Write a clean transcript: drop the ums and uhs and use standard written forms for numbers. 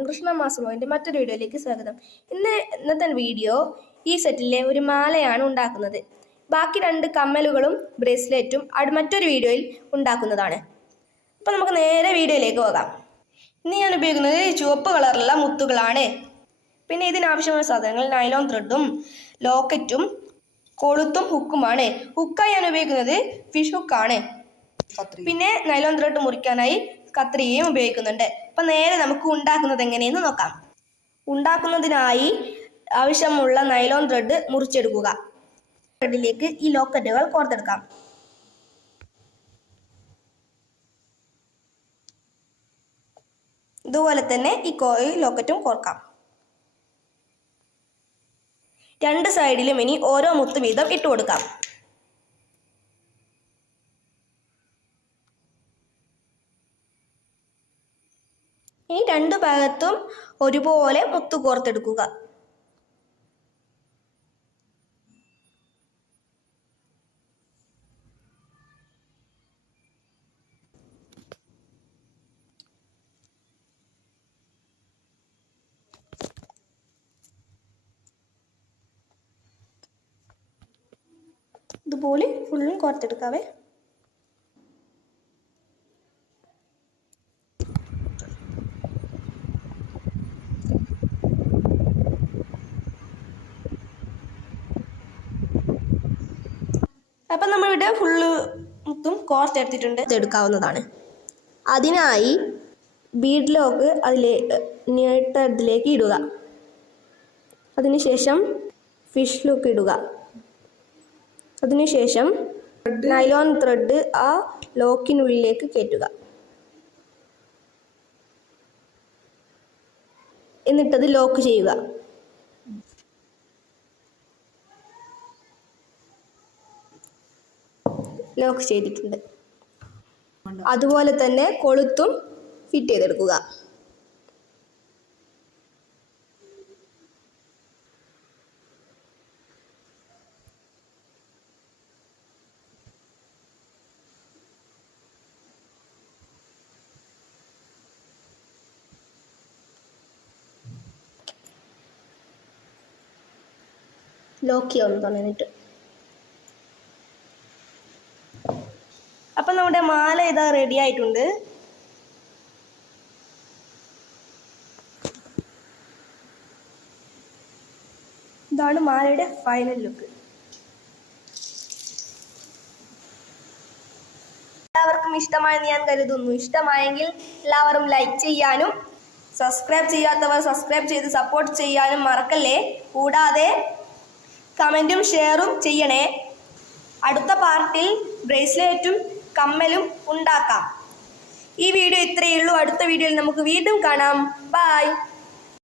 എല്ലാവർക്കും കൃഷ്ണ മാസ്റ്റർബോയിൻ്റെ മറ്റൊരു വീഡിയോയിലേക്ക് സ്വാഗതം. ഇന്നത്തെ വീഡിയോ ഈ സെറ്റിലെ ഒരു മാലയാണ് ഉണ്ടാക്കുന്നത്. ബാക്കി 2 കമ്മലുകളും ബ്രേസ്ലെറ്റും മറ്റൊരു വീഡിയോയിൽ ഉണ്ടാക്കുന്നതാണ്. അപ്പോൾ നമുക്ക് നേരെ വീഡിയോയിലേക്ക് പോകാം. ഇന്ന് ഞാൻ ഉപയോഗിക്കുന്നത് ചുവപ്പ് കളറുള്ള മുത്തുകളാണ്. പിന്നെ ഇതിനാവശ്യമായ സാധനങ്ങൾ നൈലോൺ ത്രെഡും ലോക്കറ്റും കൊളുത്തും ഹുക്കുമാണ്. ഹുക്കായി ഞാൻ ഉപയോഗിക്കുന്നത് ഫിഷ് ഹുക്കാണ്. പിന്നെ നൈലോൺ ത്രെഡ് മുറിക്കാനായി കത്രികയും ഉപയോഗിക്കുന്നുണ്ട്. അപ്പം നേരെ നമുക്ക് ഉണ്ടാക്കുന്നത് എങ്ങനെയെന്ന് നോക്കാം. ഉണ്ടാക്കുന്നതിനായി ആവശ്യമുള്ള നൈലോൺ ത്രെഡ് മുറിച്ചെടുക്കുക. ത്രെഡിലേക്ക് ഈ ലോക്കറ്റുകൾ കോർത്തെടുക്കാം. ഇതുപോലെ തന്നെ ഈ ലോക്കറ്റും കോർക്കാം. 2 സൈഡിലും ഇനി ഓരോ മുത്ത് വീതം ഇട്ട് കൊടുക്കാം. ഇനി 2 ഭാഗത്തും ഒരുപോലെ മുത്ത് കോർത്തെടുക്കുക. ഇതുപോലെ ഫുള്ളും കോർത്തെടുക്കാവേ. അപ്പം നമ്മളിവിടെ ഫുള്ള് മുത്തും കോർത്തെടുത്തിട്ടുണ്ട്. എടുക്കാവുന്നതാണ്. അതിനായി ബീഡ് ലോക്ക് അതിലേക്ക് ഇടുക. അതിനുശേഷം ഫിഷ് ലുക്ക് ഇടുക. അതിനുശേഷം നൈലോൺ ത്രെഡ് ആ ലോക്കിനുള്ളിലേക്ക് കയറ്റുക. എന്നിട്ടത് ലോക്ക് ചെയ്യുക. ലോക്ക് ചെയ്തിട്ടുണ്ട്. അതുപോലെ തന്നെ കൊളുത്തും ഫിറ്റ് ചെയ്തെടുക്കുക. ലോക്ക് ചെയ്യാമെന്ന് പറഞ്ഞിട്ട്. അപ്പം നമ്മുടെ മാല ഇതാ റെഡി ആയിട്ടുണ്ട്. ഇതാണ് മാലയുടെ ഫൈനൽ ലുക്ക്. എല്ലാവർക്കും ഇഷ്ടമായെന്ന് ഞാൻ കരുതുന്നു. ഇഷ്ടമായെങ്കിൽ എല്ലാവരും ലൈക്ക് ചെയ്യാനും സബ്സ്ക്രൈബ് ചെയ്യാത്തവർ സബ്സ്ക്രൈബ് ചെയ്ത് സപ്പോർട്ട് ചെയ്യാനും മറക്കല്ലേ. കൂടാതെ കമൻറ്റും ഷെയറും ചെയ്യണേ. അടുത്ത പാർട്ടിൽ ബ്രേസ്ലെറ്റും കമ്മലും ഉണ്ടാക്കാം. ഈ വീഡിയോ ഇത്രയേ ഉള്ളൂ. അടുത്ത വീഡിയോയിൽ നമുക്ക് വീണ്ടും കാണാം. ബൈ.